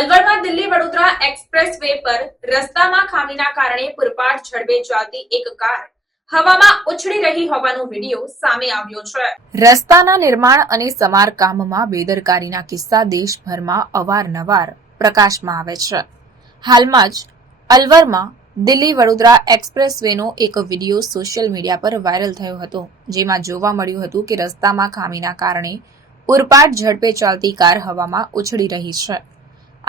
અલવરમાં Delhi Vadodara expressway પર રસ્તામાં ખામીના કારણે પૂરપાટ ઝડપે ચાલતી એક કાર હવામાં ઉછળી રહી હોવાનો વીડિયો સામે આવ્યો છે. રસ્તાના નિર્માણ અને સમારકામમાં બેદરકારીના કિસ્સા દેશભરમાં અવારનવાર પ્રકાશમાં આવે છે. હાલમાં જ અલવરમાં દિલ્હી વડોદરા એક્સપ્રેસ વેનો એક વીડિયો સોશિયલ મીડિયા પર વાયરલ થયો હતો, જેમાં જોવા મળ્યું હતું કે રસ્તામાં ખામીના કારણે ઉરપાટ ઝડપે ચાલતી કાર હવામાં ઉછળી રહી છે.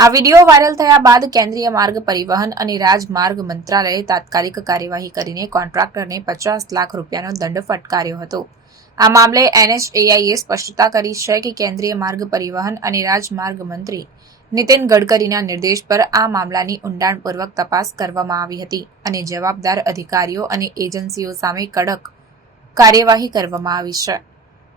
આ વીડિયો વાયરલ થયા બાદ કેન્દ્રીય માર્ગ પરિવહન અને રાજમાર્ગ મંત્રાલયે તાત્કાલિક કાર્યવાહી કરીને કોન્ટ્રાક્ટરને પચાસ લાખ રૂપિયાનો દંડ ફટકાર્યો હતો. આ મામલે એનએચએઆઈએ સ્પષ્ટતા કરી છે કે કેન્દ્રીય માર્ગ પરિવહન અને રાજમાર્ગ મંત્રી નીતિન ગડકરીના નિર્દેશ પર આ મામલાની ઊંડાણપૂર્વક તપાસ કરવામાં આવી હતી અને જવાબદાર અધિકારીઓ અને એજન્સીઓ સામે કડક કાર્યવાહી કરવામાં આવી છે.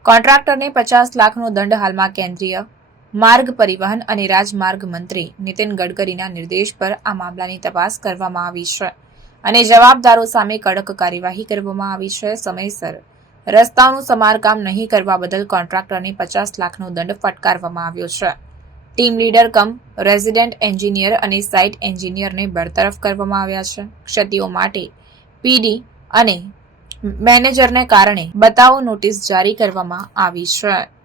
કોન્ટ્રાક્ટરને પચાસ લાખનો દંડ હાલમાં કેન્દ્રીય માર્ગ પરિવહન અને રાજમાર્ગ મંત્રી નીતિન ગડકરીના નિર્દેશ પર આ મામલાની તપાસ કરવામાં આવી છે અને જવાબદારો સામે કડક કાર્યવાહી કરવામાં આવી છે. સમયસર રસ્તાઓનું સમારકામ નહીં કરવા બદલ કોન્ટ્રાક્ટરને પચાસ લાખનો દંડ ફટકારવામાં આવ્યો છે. Team leader cum resident engineer અને સાઇટ એન્જિનિયરને બરતરફ કરવામાં આવ્યા છે. ક્ષતિઓ માટે પીડી અને મેનેજરને કારણે બતાવો નોટિસ જારી કરવામાં આવી છે.